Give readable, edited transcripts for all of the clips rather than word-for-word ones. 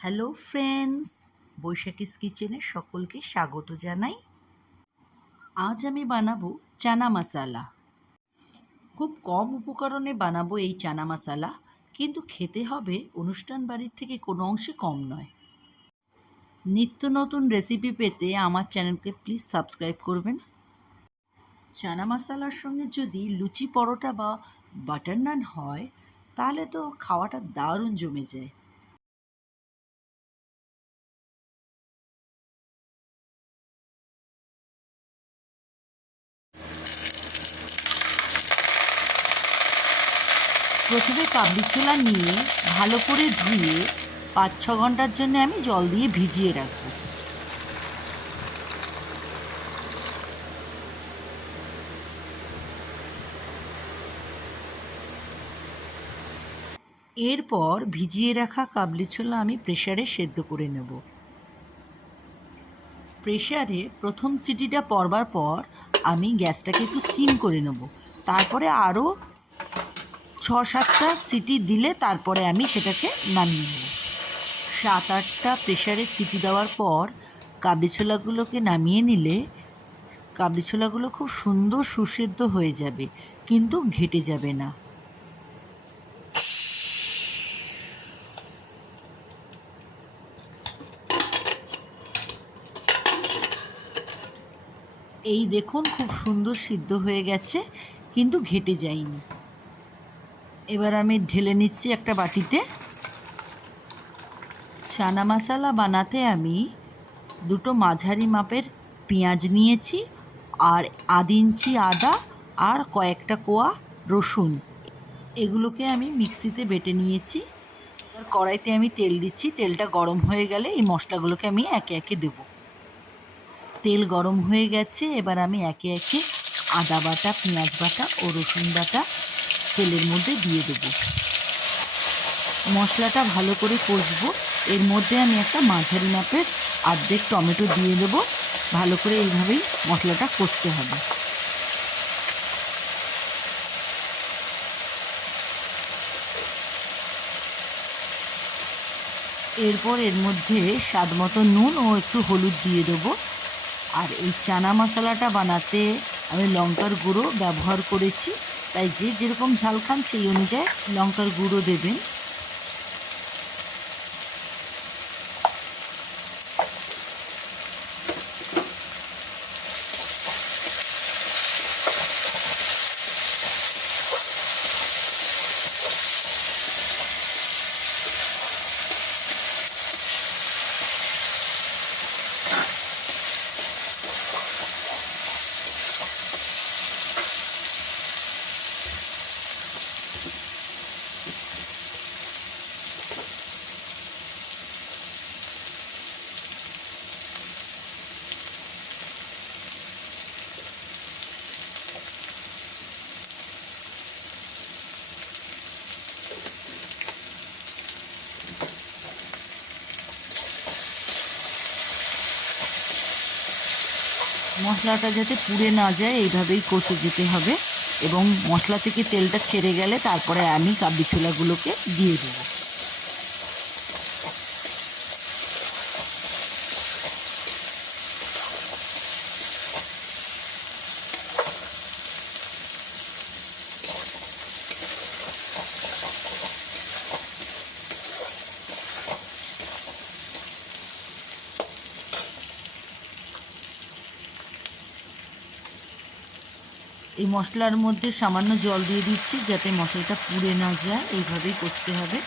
Hello friends, Baishakhi's কিচেনে সকলকে স্বাগত জানাই। আজ আমি বানাবো চানা মশালা। খুব কম উপকরণে বানাবো এই চানা মশালা, কিন্তু খেতে হবে অনুষ্ঠান বাড়ির থেকে কোনো অংশে কম নয়। নিত্য নতুন রেসিপি পেতে আমার চ্যানেলকে প্লিজ সাবস্ক্রাইব করবেন। চানা মশালার সঙ্গে যদি লুচি পরোটা বা বাটার নান হয় তাহলে তো খাওয়াটা দারুণ জমে যায়। প্রথমে কাবলি ছোলা নিয়ে ভালো করে ধুয়ে 5-6 ঘন্টার জন্য আমি জল দিয়ে ভিজিয়ে রাখব। এরপর ভিজিয়ে রাখা কাবলি ছোলা আমি প্রেসারে সেদ্ধ করে নেব। প্রেসারে প্রথম সিটিটা পড়বার পর আমি গ্যাসটাকে একটু সিম করে নেব। তারপরে আরও 6-7টা সিটি দিলে তারপরে আমি সেটাকে নামিয়ে নেব। 7-8টা প্রেসারে সিটি দেওয়ার পর কাবলি ছোলাগুলোকে নামিয়ে নিলে কাবলি ছোলাগুলো খুব সুন্দর সুসেদ্ধ হয়ে যাবে, কিন্তু ঘেটে যাবে না। এই দেখুন, খুব সুন্দর সিদ্ধ হয়ে গেছে, কিন্তু ঘেটে যায়নি। এবার আমি ঢেলে নিচ্ছি একটা বাটিতে। চানা মশালা বানাতে আমি 2টো মাঝারি মাপের পেঁয়াজ নিয়েছি, আর 1/2 ইঞ্চি আদা, আর কয়েকটা কোয়া রসুন। এগুলোকে আমি মিক্সিতে বেটে নিয়েছি। এবার কড়াইতে আমি তেল দিচ্ছি। তেলটা গরম হয়ে গেলে এই মশলাগুলোকে আমি একে একে দেবো। তেল গরম হয়ে গেছে, এবার আমি একে একে আদা বাটা, পেঁয়াজ বাটা ও রসুন বাটা তেলের মধ্যে দিয়ে দেবো। মশলাটা ভালো করে কষবো। এর মধ্যে আমি একটা মাঝারি মাপের অর্ধেক টমেটো দিয়ে দেবো। ভালো করে এইভাবেই মশলাটা কষতে হবে। এরপর এর মধ্যে স্বাদ মতো নুন ও একটু হলুদ দিয়ে দেবো। আর এই চানা মশলাটা বানাতে আমি লঙ্কার গুঁড়ো ব্যবহার করেছি, তাই যে যেরকম ঝাল খান সেই অনুযায়ী লঙ্কার গুঁড়ো দেবেন। মশলাটা যাতে পুড়ে না যায় এইভাবেই কষে যেতে হবে, এবং মশলা থেকে তেলটা ছেড়ে গেলে তারপরে আমি কাবলি ছোলাগুলোকে দিয়ে দেবো। এই মশলার মধ্যে সামান্য জল দিয়ে দিচ্ছি যাতে মশলাটা পুড়ে না যায়। এইভাবেই কষতে হবে।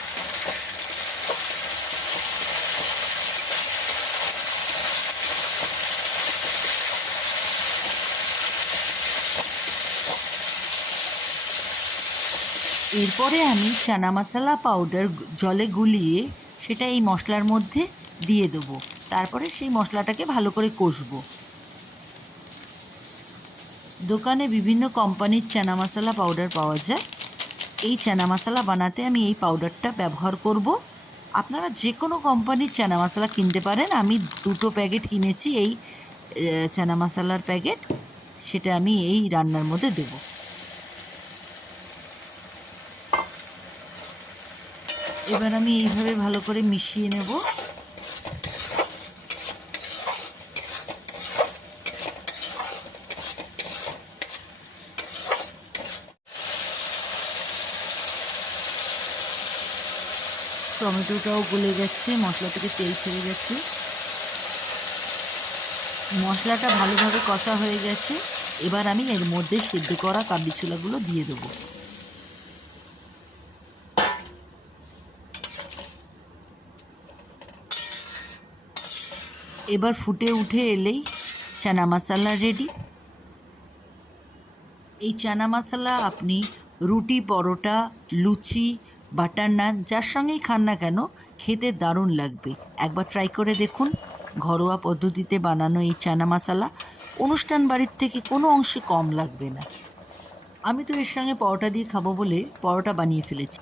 এরপরে আমি চানা মশলা পাউডার জলে গুলিয়ে সেটা এই মশলার মধ্যে দিয়ে দেবো। তারপরে সেই মশলাটাকে ভালো করে কষবো। দোকানে বিভিন্ন কোম্পানির চানা মশলা পাউডার পাওয়া যায়। এই চানা মশলা বানাতে আমি এই পাউডারটা ব্যবহার করব। আপনারা যে কোনো কোম্পানির চানা মশলা কিনতে পারেন। আমি 2টো প্যাকেট কিনেছি এই চানা মশলার প্যাকেট, সেটা আমি এই রান্নার মধ্যে দেব। এবার আমি এইভাবে ভালো করে মিশিয়ে নেব। টমেটোটাও গলে গেছে, মশলা থেকে তেল ছেড়ে গেছে। মশলাটা ভালোভাবে কষা হয়ে গেছে। এবার আমি এর মধ্যে সিদ্ধ করা কাবলি ছোলাগুলো দিয়ে দেবো। এবার ফুটে উঠে এলেই চানা মশলা রেডি। এই চানা মশলা আপনি রুটি, পরোটা, লুচি, বাটার নান যার সঙ্গেই খান না কেন খেতে দারুণ লাগবে। একবার ট্রাই করে দেখুন। ঘরোয়া পদ্ধতিতে বানানো এই চানা মশলা অনুষ্ঠান বাড়ির থেকে কোনো অংশে কম লাগবে না। আমি তো এর সঙ্গে পরোটা দিয়ে খাবো বলে পরোটা বানিয়ে ফেলেছি।